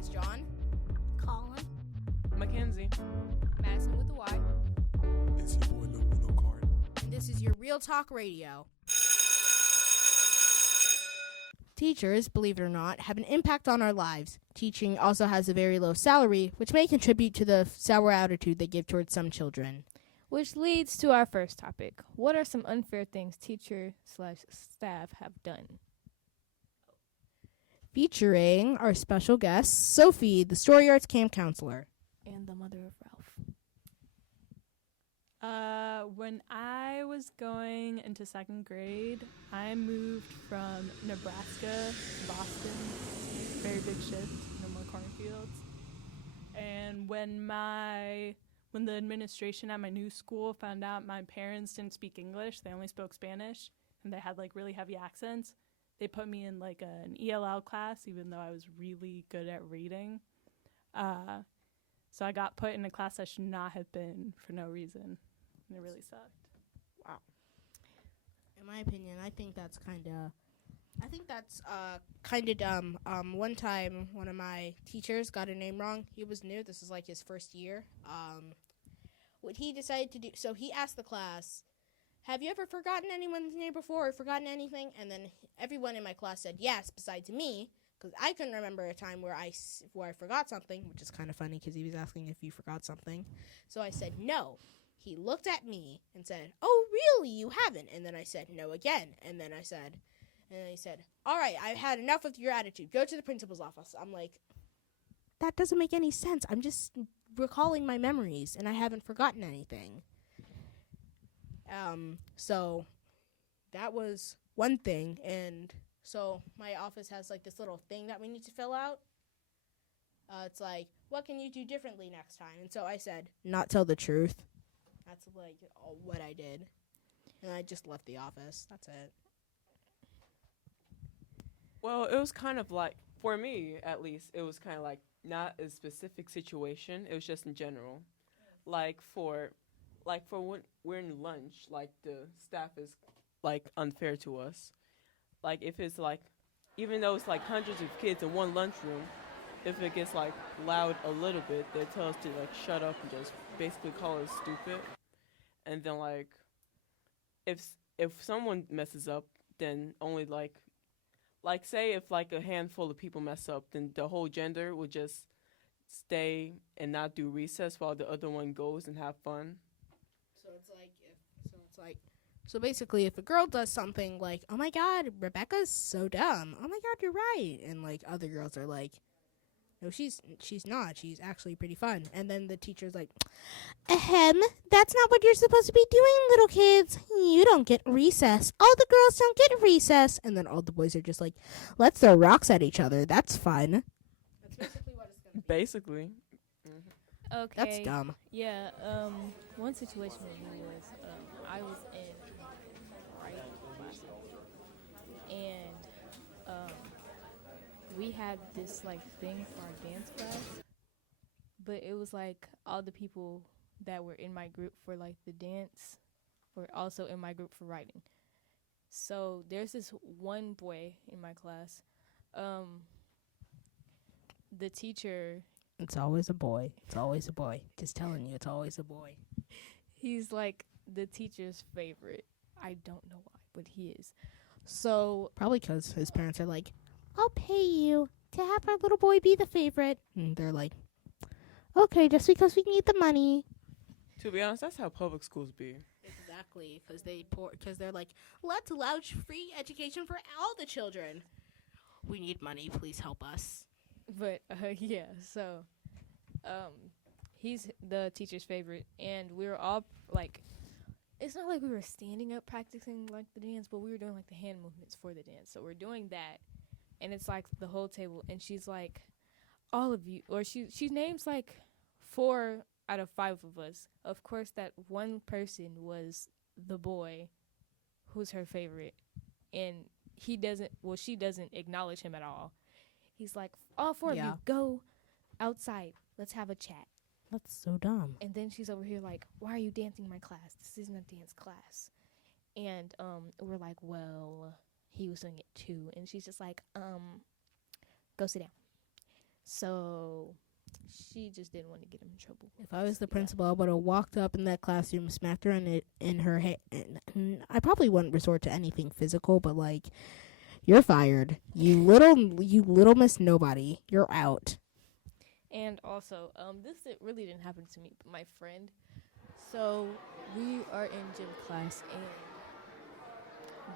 is John. Colin. Mackenzie. Madison with the Y. It's your boy Lil Uno Card. And this is your Real Talk Radio. Teachers, believe it or not, have an impact on our lives. Teaching also has a very low salary, which may contribute to the sour attitude they give towards some children. Which leads to our first topic. What are some unfair things teacher/staff have done? Featuring our special guest, Sophie, the StoryArts camp counselor. And the mother of Ralph. When I was going into second grade, I moved from Nebraska to Boston. Very big shift, no more cornfields. And when the administration at my new school found out my parents didn't speak English, they only spoke Spanish, and they had like really heavy accents, they put me in like an ELL class, even though I was really good at reading. So I got put in a class I should not have been for no reason, and it really sucked. Wow. In my opinion, I think that's kind of dumb. One time, one of my teachers got a name wrong. He was new. This is like his first year. What he decided to do, so he asked the class, have you ever forgotten anyone's name before or forgotten anything? And then everyone in my class said yes, besides me, because I couldn't remember a time where I forgot something, which is kind of funny because he was asking if you forgot something. So I said no. He looked at me and said, oh, really, you haven't? And then I said no again. And then he said, all right, I've had enough of your attitude. Go to the principal's office. I'm like, that doesn't make any sense. I'm just recalling my memories, and I haven't forgotten anything. So that was one thing. And so my office has like this little thing that we need to fill out. It's like, what can you do differently next time? And so I said, not tell the truth. That's like what I did. And I just left the office. That's it. Well, it was kind of like, for me at least, it was kind of like not a specific situation. It was just in general. Like for when we're in lunch, like the staff is like unfair to us. Like if it's like, even though it's like hundreds of kids in one lunchroom, if it gets like loud a little bit, they tell us to like shut up and just basically call us stupid. And then like, if someone messes up, then only like say if like a handful of people mess up, then the whole gender would just stay and not do recess while the other one goes and have fun. So basically, if a girl does something like, oh my God, Rebecca's so dumb. Oh my God, you're right. And like other girls are like, no, she's not. She's actually pretty fun. And then the teacher's like, that's not what you're supposed to be doing, little kids. You don't get recess. All the girls don't get recess. And then all the boys are just like, let's throw rocks at each other. That's fun. That's basically what it's going to be. Basically. Mm-hmm. Okay. That's dumb. Yeah, one situation with me was, I was in writing class, and, we had this like thing for our dance class, but it was like all the people that were in my group for like the dance were also in my group for writing. So there's this one boy in my class. The teacher, It's always a boy. It's always a boy. Just telling you, it's always a boy. he's like the teacher's favorite. I don't know why, but he is. So Probably because his parents are like, I'll pay you to have our little boy be the favorite. And they're like, okay, just because we need the money. To be honest, that's how public schools be. Exactly, because they're like, let's allow free education for all the children. We need money. Please help us. But yeah, so he's the teacher's favorite, and we were all like, it's not like we were standing up practicing like the dance, but we were doing like the hand movements for the dance. So we're doing that, and it's like the whole table, and she's like, all of you, or she names like 4 out of 5 of us. Of course, that one person was the boy who's her favorite, and she doesn't acknowledge him at all. He's like, all 4 of you, go outside. Let's have a chat. That's so dumb. And then she's over here like, why are you dancing in my class? This isn't a dance class. And we're like, well, he was doing it too. And she's just like, go sit down. So she just didn't want to get him in trouble. If I was the Yeah. principal, I would have walked up in that classroom, smacked her in her head. And I probably wouldn't resort to anything physical, but like, you're fired. You little Miss Nobody. You're out. And also, really didn't happen to me, but my friend. So we are in gym class, and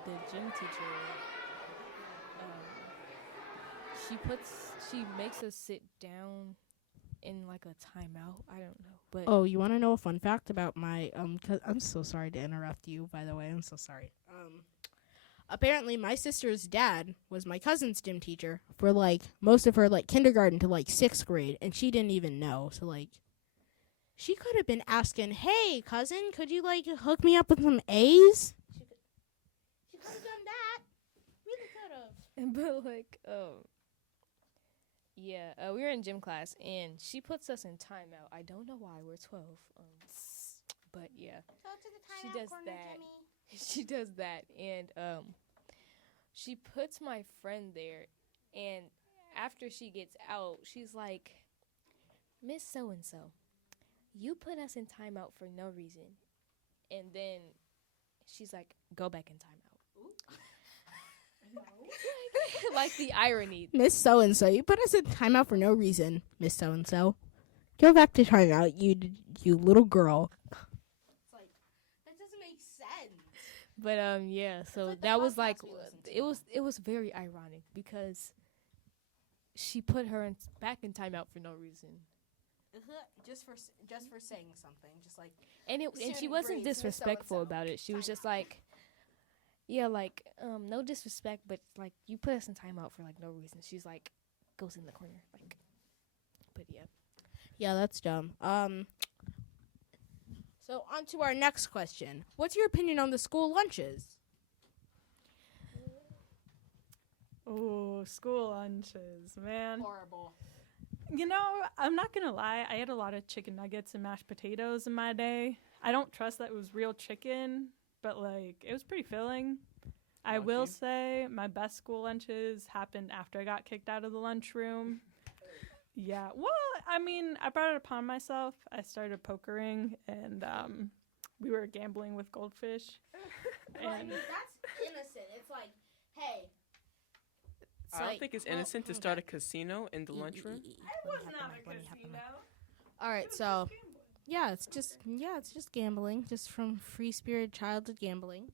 the gym teacher, she makes us sit down in like a timeout. I don't know, but Oh, you want to know a fun fact about my 'cause I'm so sorry to interrupt you. By the way, I'm so sorry. Apparently, my sister's dad was my cousin's gym teacher for like most of her like kindergarten to like 6th grade, and she didn't even know. So like, she could have been asking, "Hey, cousin, could you like hook me up with some A's?" She could have done that. Really could have. but like yeah, we were in gym class, and she puts us in timeout. I don't know why, we're 12. But yeah, she does that. She does that, and she puts my friend there, and after she gets out, she's like, "Miss So and So, you put us in timeout for no reason," and then she's like, "Go back in timeout." Like the irony. Miss So and So, you put us in timeout for no reason. Miss So and So, go back to timeout. You little girl. It's like that doesn't make sense. But yeah, so like the that was like podcast we listened to. it was very ironic because she put her back in timeout for no reason. Just for saying something, just like And she Student wasn't briefs, Miss disrespectful so-and-so. about it. She was Timeout. just like, yeah, like no disrespect, but like you put us in timeout for like no reason. She's like goes in the corner like, but yeah. yeah, that's dumb. So on to our next question. What's your opinion on the school lunches? Oh, school lunches, man. Horrible. You know, I'm not going to lie. I ate a lot of chicken nuggets and mashed potatoes in my day. I don't trust that it was real chicken, but, like, it was pretty filling. I will Lucky. say my best school lunches happened after I got kicked out of the lunchroom. Yeah. Well, I mean, I brought it upon myself. I started pokering, and we were gambling with goldfish. And that's innocent. It's like, hey. I don't think it's innocent to start a casino in the lunchroom. All right, so yeah, it's just gambling, just from free spirit childhood gambling.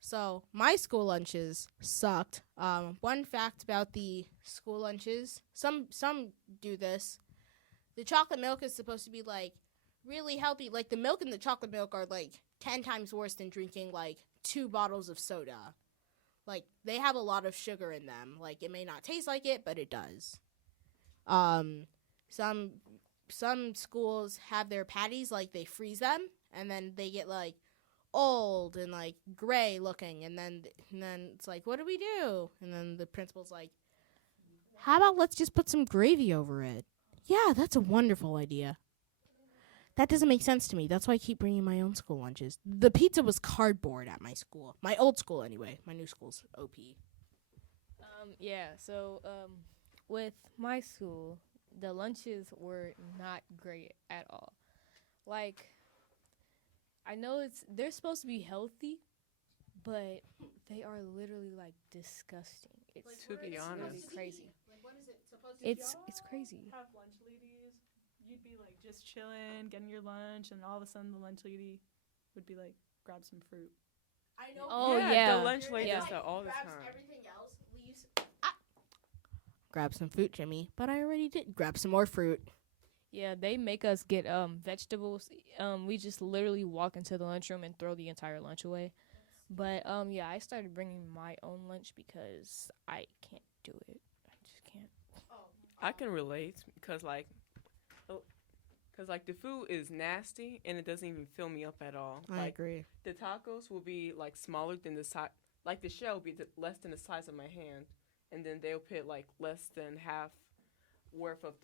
So my school lunches sucked. One fact about the school lunches, some do this. The chocolate milk is supposed to be like really healthy. Like the milk and the chocolate milk are like 10 times worse than drinking like 2 bottles of soda. Like they have a lot of sugar in them. Like it may not taste like it, but it does. Some schools have their patties like they freeze them and then they get like old and like gray looking and then it's like, what do we do? And then the principal's like, how about let's just put some gravy over it? Yeah, that's a wonderful idea. That doesn't make sense to me. That's why I keep bringing my own school lunches. The pizza was cardboard at my school. My old school anyway. My new school's OP. Yeah, so with my school, the lunches were not great at all. Like, I know they're supposed to be healthy, but they are literally like disgusting. It's To be honest. really crazy. Like, what is it supposed It's crazy. have lunch ladies, you'd be like just chilling, getting your lunch, and all of a sudden the lunch lady would be like, grab some fruit. I know. Oh, yeah, yeah. the lunch lady Yeah. does that all the grabs time. everything else, leaves. Grab some fruit, Jimmy. But I already did. Grab some more fruit. Yeah, they make us get vegetables. We just literally walk into the lunchroom and throw the entire lunch away. But yeah, I started bringing my own lunch because I can't do it. I just can't. I can relate because like the food is nasty and it doesn't even fill me up at all. I Like agree. the tacos will be like smaller than the size, like the shell will be less than the size of my hand, and then they'll put like less than half worth of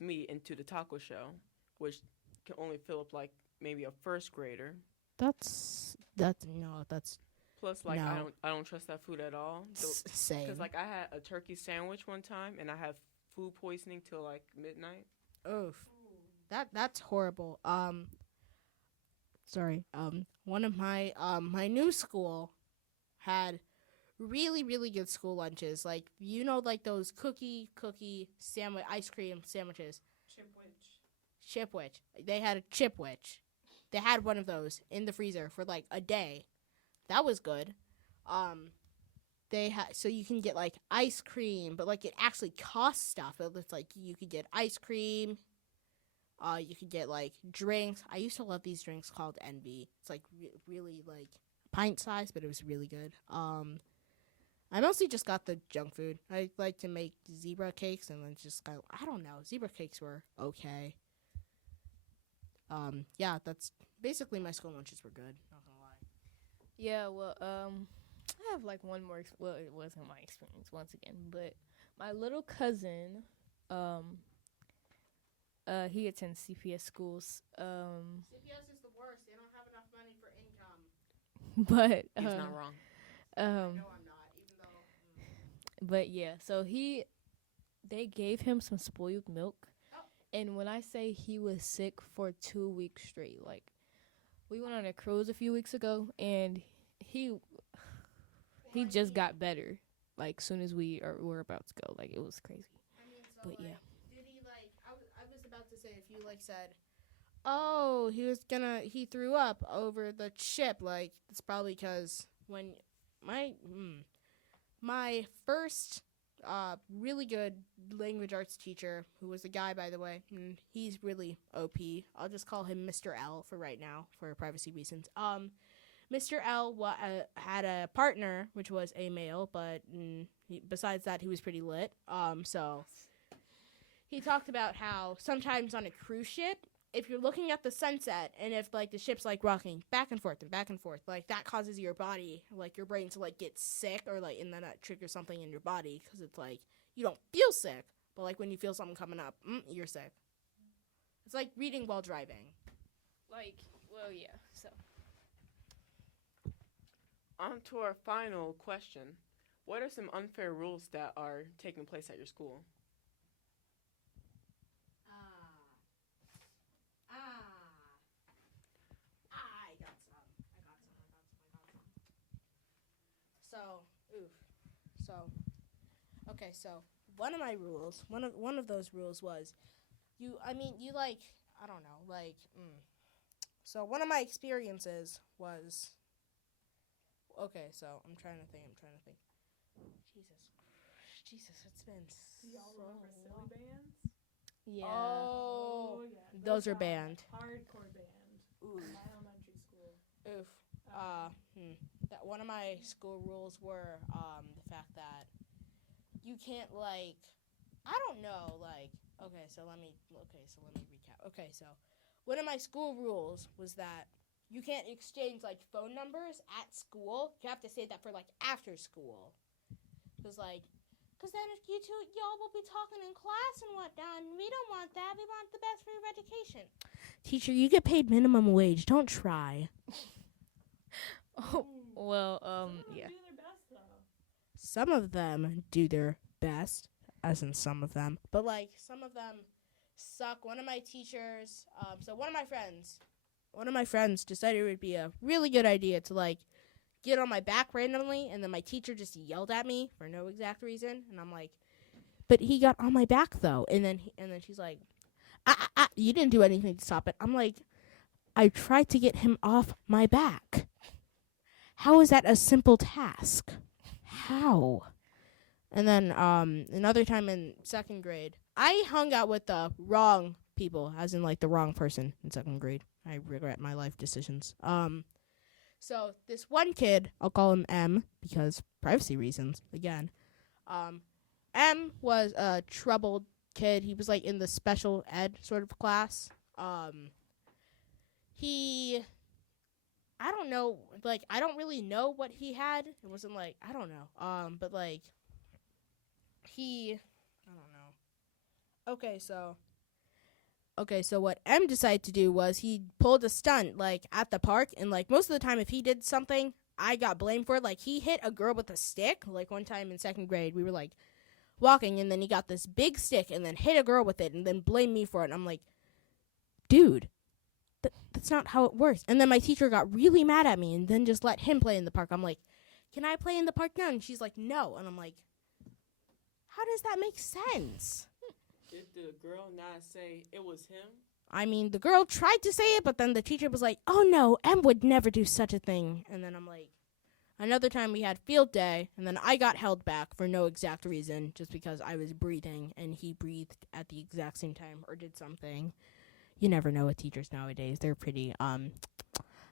meat into the taco shell, which can only fill up like maybe a first grader. That's Plus, like, No. I don't trust that food at all. Same. Because, like, I had a turkey sandwich one time, and I had food poisoning till, like, midnight. Oof. That's horrible. Sorry. One of my my new school had really really good school lunches. Like like those cookie sandwich ice cream sandwiches. Chipwich. They had a Chipwich. They had one of those in the freezer for like a day. That was good. They had so you can get like ice cream, but like it actually costs stuff. It's like you could get ice cream. You could get like drinks. I used to love these drinks called Envy. It's like really like pint size, but it was really good. I mostly just got the junk food. I like to make zebra cakes and then just I don't know. Zebra cakes were okay. Yeah, that's basically my school lunches were good. Not gonna lie. Yeah, well, I have like one more. Well, it wasn't my experience once again, but my little cousin, he attends CPS schools. CPS is the worst. They don't have enough money for income. But He's not wrong. No, I'm not. Even though. But yeah, so they gave him some spoiled milk, and when I say he was sick for 2 weeks straight, like we went on a cruise a few weeks ago, and he just got better. Like soon as we were about to go, like it was crazy. I mean, so But like, yeah. did he like? I was about to say if you like said, oh, he threw up over the chip. Like it's probably because when my first really good language arts teacher, who was a guy by the way, he's really OP. I'll just call him Mr. L for right now for privacy reasons. Mr. L had a partner, which was a male, but besides that, he was pretty lit. So he talked about how sometimes on a cruise ship, if you're looking at the sunset and if like the ship's like rocking back and forth, like that causes your body, like your brain to like get sick or like, and then that triggers something in your body because it's like you don't feel sick, but like when you feel something coming up, you're sick. It's like reading while driving. Like, well, yeah. So On to our final question. What are some unfair rules that are taking place at your school? I got some. So one of my rules, one of those rules was, I don't know, So one of my experiences was, okay, so I'm trying to think. Jesus, it's been Do y'all remember silly bands? yeah. Oh, yeah. those are banned. Hardcore band. Ooh. In my elementary school. Oof. That one of my school rules were the fact that you can't I don't know, okay, so let me recap. Okay, so one of my school rules was that you can't exchange phone numbers at school. You have to say that for after school. Cause then if y'all will be talking in class and whatnot, and we don't want that. We want the best for your education. Teacher, you get paid minimum wage. Don't try. Oh, well, yeah. Do their best though. Some of them do their best, as in some of them. But some of them suck. One of my teachers, one of my friends decided it would be a really good idea to get on my back randomly, and then my teacher just yelled at me for no exact reason, and I'm like, but he got on my back though, and then she's like, you didn't do anything to stop it. I'm like, I tried to get him off my back. How is that a simple task? How? And then another time in second grade, I hung out with the wrong people, as in the wrong person in second grade. I regret my life decisions. So this one kid, I'll call him M because privacy reasons again. M was a troubled kid. He was in the special ed sort of class. I don't know, I don't really know what he had. It wasn't I don't know. But I don't know. Okay, so what M decided to do was he pulled a stunt, at the park, and, most of the time if he did something, I got blamed for it. Like, he hit a girl with a stick. Like, one time in 2nd grade, we were, like, walking, and then he got this big stick and then hit a girl with it and then blamed me for it. And I'm like, dude, that's not how it works. And then my teacher got really mad at me and then just let him play in the park. I'm like, can I play in the park now? And she's like, no. And I'm like, how does that make sense? Did the girl not say it was him? I mean, the girl tried to say it, but then the teacher was like, oh no, Em would never do such a thing. And then I'm like, another time we had field day, and then I got held back for no exact reason, just because I was breathing, and he breathed at the exact same time, or did something. You never know with teachers nowadays. They're pretty,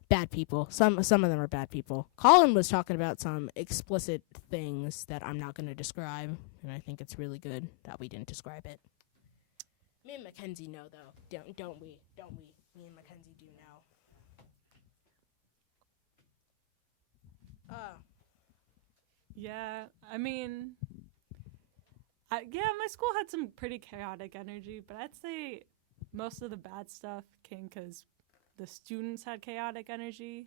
bad people. Some of them are bad people. Colin was talking about some explicit things that I'm not going to describe, and I think it's really good that we didn't describe it. Me and Mackenzie know, though. Don't we? Me and Mackenzie do know. Yeah, I mean, my school had some pretty chaotic energy, but I'd say most of the bad stuff came because the students had chaotic energy.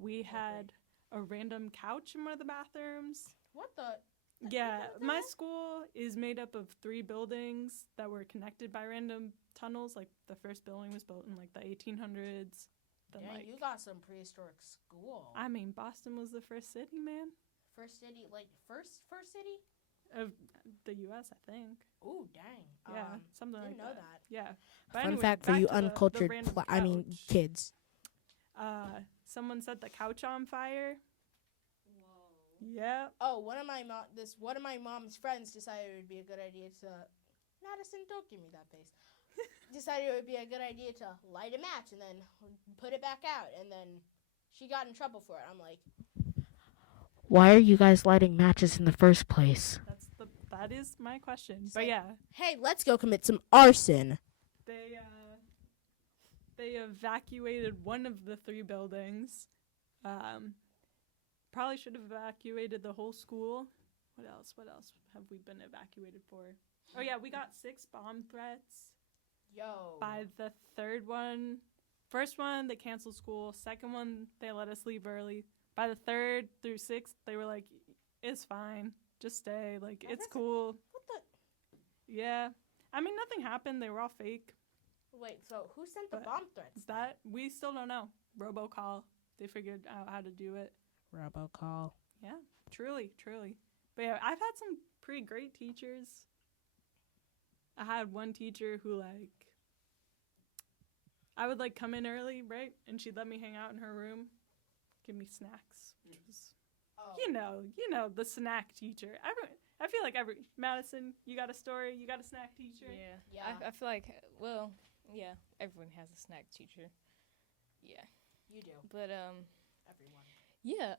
We had a random couch in one of the bathrooms. What the? Yeah, my school is made up of 3 buildings that were connected by random tunnels. Like, the first building was built in, like, the 1800s. Then, Dang, like, you got some prehistoric school. I mean, Boston was the first city, man, First city, like, first city? of the U.S., I think. Ooh, dang. Yeah, something Didn't like know that. that. Yeah. But Fun anyway, fact for back you to the uncultured, random couch. kids. Someone set the couch on fire. Yeah. Oh, one of my mom's friends decided it would be a good idea to, Madison, don't give me that face. Decided it would be a good idea to light a match and then put it back out, and then she got in trouble for it. I'm like, why are you guys lighting matches in the first place? That is my question. It's but like, yeah, hey, let's go commit some arson. they evacuated one of the 3 buildings. Probably should have evacuated the whole school. What else have we been evacuated for? Oh yeah, we got 6 bomb threats. Yo. By the 3rd one, first one they canceled school. 2nd one they let us leave early. By the 3rd through 6th they were like, it's fine, just stay. Like, it's cool. What the? Yeah, I mean, nothing happened. They were all fake. Wait, so who sent the But bomb threats? That we still don't know. Robocall. They figured out how to do it. Robocall. Yeah, truly. But yeah, I've had some pretty great teachers. I had one teacher who, like, I would, like, come in early, right? And she'd let me hang out in her room, give me snacks, which was, you know, the snack teacher. I feel like Madison, you got a story? You got a snack teacher? Yeah. I feel like, well, yeah, everyone has a snack teacher. Yeah. You do. But, Everyone. yeah,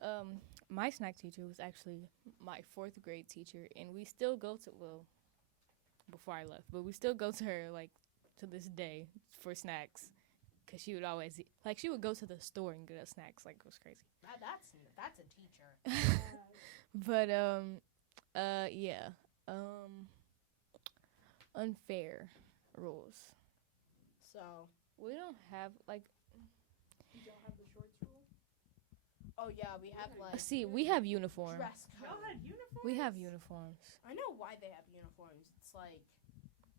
my snack teacher was actually my 4th grade teacher, and we still go to, well, before I left, but we still go to her, like, to this day for snacks, because she would always, like, she would go to the store and get us snacks, like, it was crazy. That's a teacher. But, yeah, unfair rules. So, We don't have, like, You don't have the shorts rule? oh yeah, we have like see, we have uniform. dress Y'all code. had uniforms? We have uniforms. I know why they have uniforms. It's like,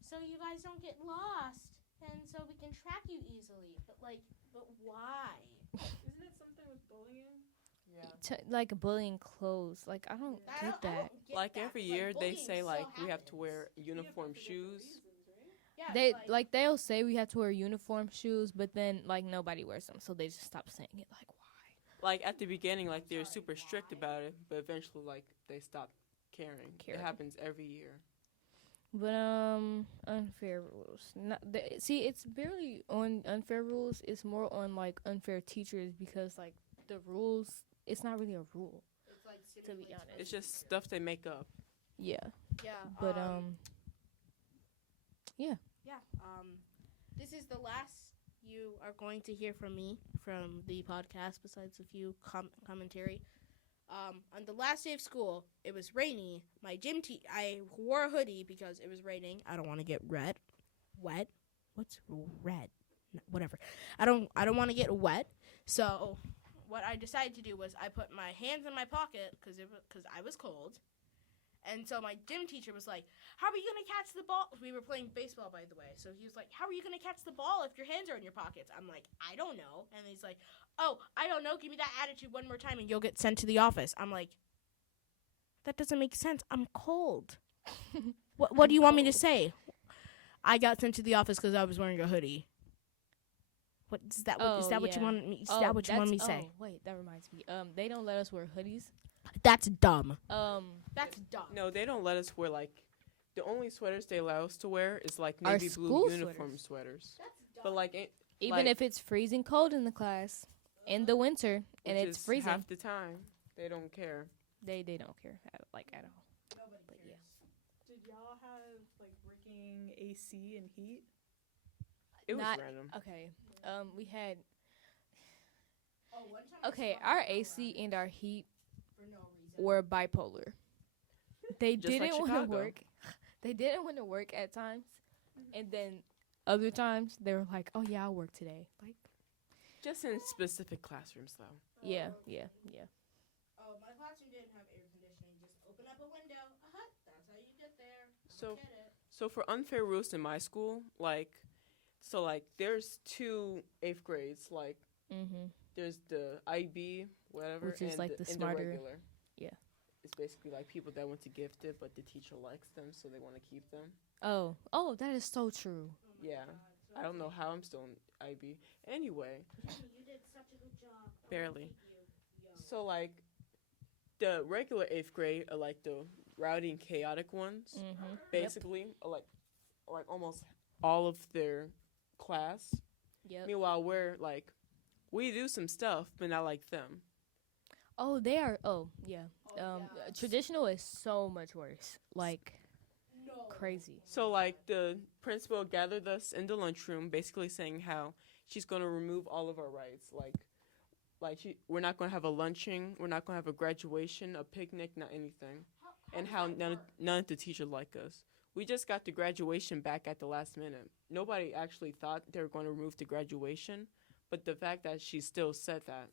so you guys don't get lost, and so we can track you easily. But why? Isn't it something with bullying? Yeah. Like bullying clothes. Like, I don't get that. I don't get Like that. every year they bullying say still like we have to happens. wear uniform shoes. Yeah, They like they'll say we have to wear uniform shoes, but then like nobody wears them, so they just stop saying it. Like, why? Like at the beginning, like they're super strict about it, but eventually like they stop caring. It happens every year. But unfair rules. See, it's barely on unfair rules. It's more on like unfair teachers because like the rules, it's not really a rule. It's like To be honest. It's just stuff they make up. Yeah, yeah, but yeah. This is the last you are going to hear from me from the podcast. Besides a few commentary. On the last day of school, it was rainy. My I wore a hoodie because it was raining. I don't want to get wet. What's red? Whatever. I don't want to get wet. So what I decided to do was I put my hands in my pocket because I was cold. And so my gym teacher was like, how are you going to catch the ball? We were playing baseball, by the way. So he was like, how are you going to catch the ball if your hands are in your pockets? I'm like, I don't know. And he's like, oh, I don't know. Give me that attitude one more time and you'll get sent to the office. I'm like, that doesn't make sense. I'm cold. What do you want me to say? I got sent to the office because I was wearing a hoodie. What is that? Is that what you want me? Is that what you want me to say? Oh, wait, that reminds me. They don't let us wear hoodies. That's dumb. That's dumb. No, they don't let us wear like. The only sweaters they allow us to wear is like Our navy blue school uniform sweaters. That's dumb. But like, even like, if it's freezing cold in the class in the winter and which it's is freezing, half the time, they don't care. they don't care at all. Nobody But cares. Did y'all have like working AC and heat? It was Not- random. Okay. We had Oh, one time I okay. swung Our my AC around and our heat for no reason. were bipolar. They Just like didn't want to Chicago. work. They didn't want to work at times, and then other times they were like, "Oh yeah, I'll work today." Like, Just in specific classrooms, though. yeah. Oh, my classroom didn't have air conditioning. Just open up a window. That's how you get there. So- Get it. So for unfair rules in my school, like, there's 2 8th grades. Like, Mm-hmm. there's the IB, whatever, Which is and like the and smarter- regular. yeah. It's basically like people that went to gifted, but the teacher likes them, so they want to keep them. Oh, that is so true. Yeah. I don't know how I'm still in IB. Anyway, You did such a good job. barely. So like, the regular 8th grade are like the rowdy and chaotic ones. Mm-hmm. Basically, are like almost all of their class. Yep. Meanwhile, we do some stuff, but not like them. Oh, they are. Oh, yeah. yeah. Traditional is so much worse. Like No. crazy. So like the principal gathered us in the lunchroom, basically saying how she's going to remove all of our rights, we're not going to have a lunching, we're not going to have a graduation, a picnic, not anything, and how none of the teachers like us. We just got the graduation back at the last minute. Nobody actually thought they were going to remove the graduation, but the fact that she still said that,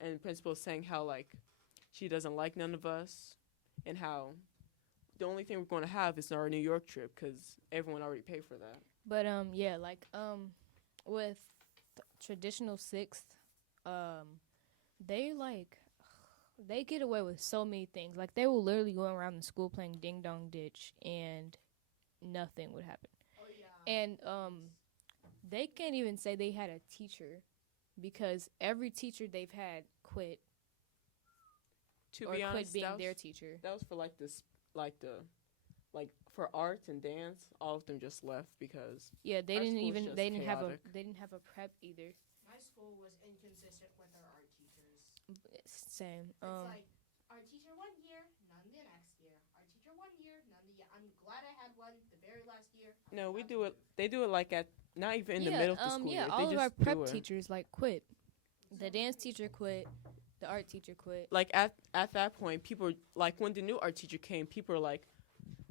and the principal saying how like she doesn't like none of us, and how the only thing we're going to have is our New York trip because everyone already paid for that. But yeah, like with traditional sixth, they get away with so many things. Like they will literally go around the school playing ding dong ditch and nothing would happen. Oh, yeah. And they can't even say they had a teacher because every teacher they've had quit To or be honest, quit being that was, their teacher. that was for for arts and dance. All of them just left because Yeah, they our didn't school's even just they didn't chaotic. they didn't have a prep either. My school was inconsistent with our art teachers. Same. It's like our teacher one year, none the next year. Our teacher one year, none the year. I'm glad I had one the very last year. no, we do it. They do it like at not even in the middle of the school yeah, year. all They of our just prep do it. teachers like quit. The dance teacher quit. The art teacher quit. Like at that point, people like when the new art teacher came, people are like,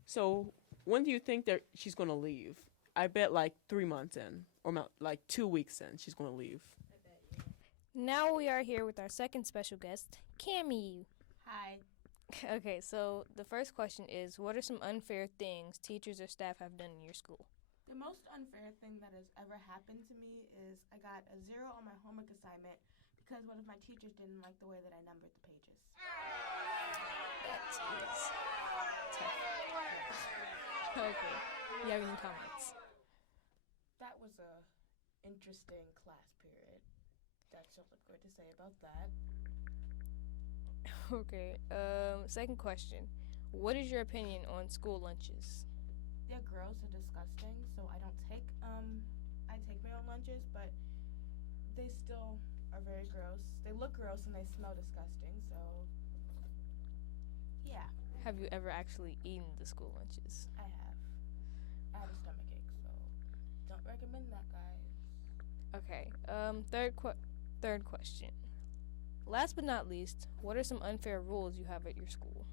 "So when do you think that she's gonna leave?" I bet like 3 months in, or like 2 weeks in, she's gonna leave. Now we are here with our second special guest, Cammie. Hi. Okay, so the first question is, what are some unfair things teachers or staff have done in your school? The most unfair thing that has ever happened to me is I got a 0 on my homework assignment because one of my teachers didn't like the way that I numbered the pages. That is tough. Okay. You have any comments? That was a interesting class period. That's all I've got to say about that. Okay. Second question. What is your opinion on school lunches? They're gross and disgusting, so I don't take I take my own lunches, but they still are very gross. They look gross and they smell disgusting, so yeah, Have you ever actually eaten the school lunches? I have. I had a stomachache, so don't recommend that, guys. Okay. Third question. Last but not least, what are some unfair rules you have at your school?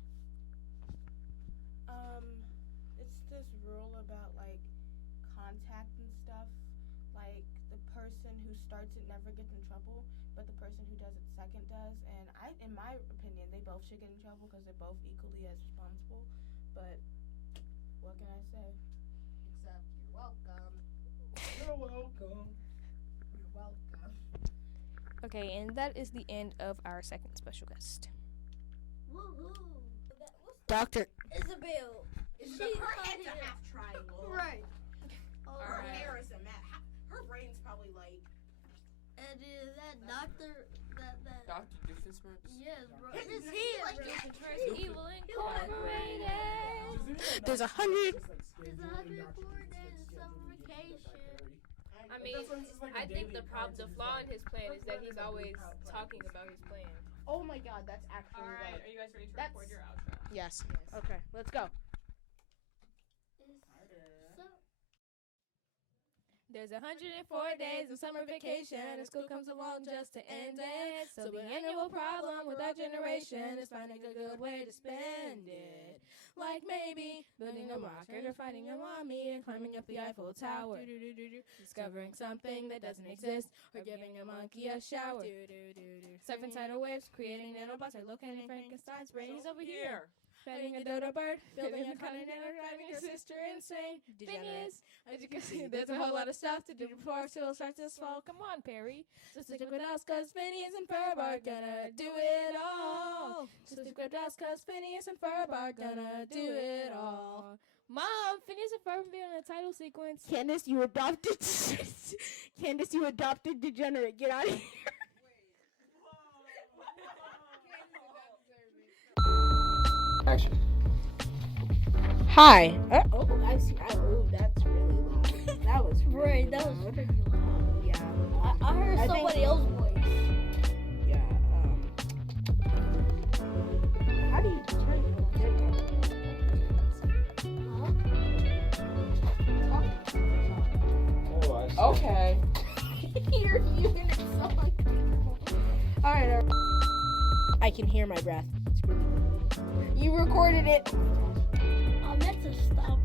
It's this rule about like contact and stuff. Like the person who starts it never gets in trouble, but the person who does it second does. And in my opinion, they both should get in trouble because they're both equally as responsible. But what can I say? Except you're welcome. You're welcome. You're welcome. Okay, and that is the end of our second special guest. Dr. Isabel. Her head's a half triangle. Right. Her hair is a her brain's probably like. And is that doctor? That. Dr. Doofenshmirtz? Yes, bro. His It's name like is Doofenshmirtz Evil Incorporated. There's 100. It's 104 days of summer vacation. I mean, I think the flaw in his plan is that he's always talking about his plan. Oh my God, that's actually Alright, like. are you guys ready to That's- record your outro? Yes. Okay, let's go. There's 104 days of summer vacation, and school comes along just to end it. So the annual problem with our generation is finding a good way to spend it. Like maybe building a rocket or finding a mommy and climbing up the Eiffel Tower. Discovering something that doesn't exist or giving a monkey a shower. Surfing tidal waves, creating nanobots, or locating Frankenstein's brain. He's over here. Petting a dodo bird, building a continent, or driving your sister insane. Phineas, as you can see, there's a whole lot of stuff to do before school starts this fall. Come on, Perry. So stick with us, cause Phineas and Ferb are gonna do it all. So stick with us, cause Phineas and Ferb are gonna do it all. Mom, Phineas and Ferb be on the title sequence. Candace, you adopted. Candace, you adopted degenerate. Get out of here. Action. Hi. I see. That's really loud. That was really Right, that was loud. pretty loud. Yeah. I heard I think- somebody else's voice. Yeah. How do you turn it? There you Huh? Okay. Your unit sound like All right. I can hear my breath. It's really good. You recorded it. I meant to stop.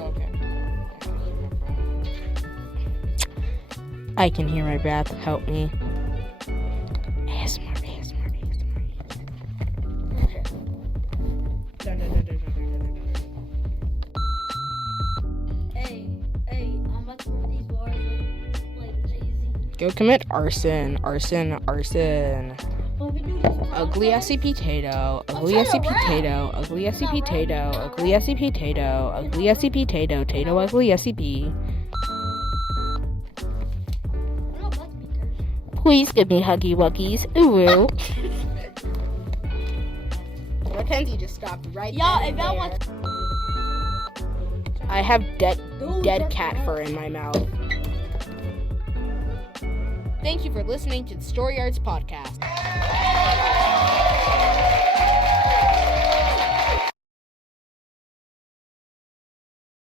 Okay. I can hear my breath. Help me. ASMR. Hey, I'm about to rip these bars like Jay-Z. Go commit arson. But we do this Ugly assy potato. Ugly assy potato. Ugly assy potato. Ugly assy potato. Ugly assy potato. Tato ugly assy pea. I'm not about to be cursed. Please give me huggy wuggies. Ooh. Mackenzie just stopped right Y'all, then if and y'all there. want I have dead that's cat fur in my mouth. Thank you for listening to the StoryArts podcast.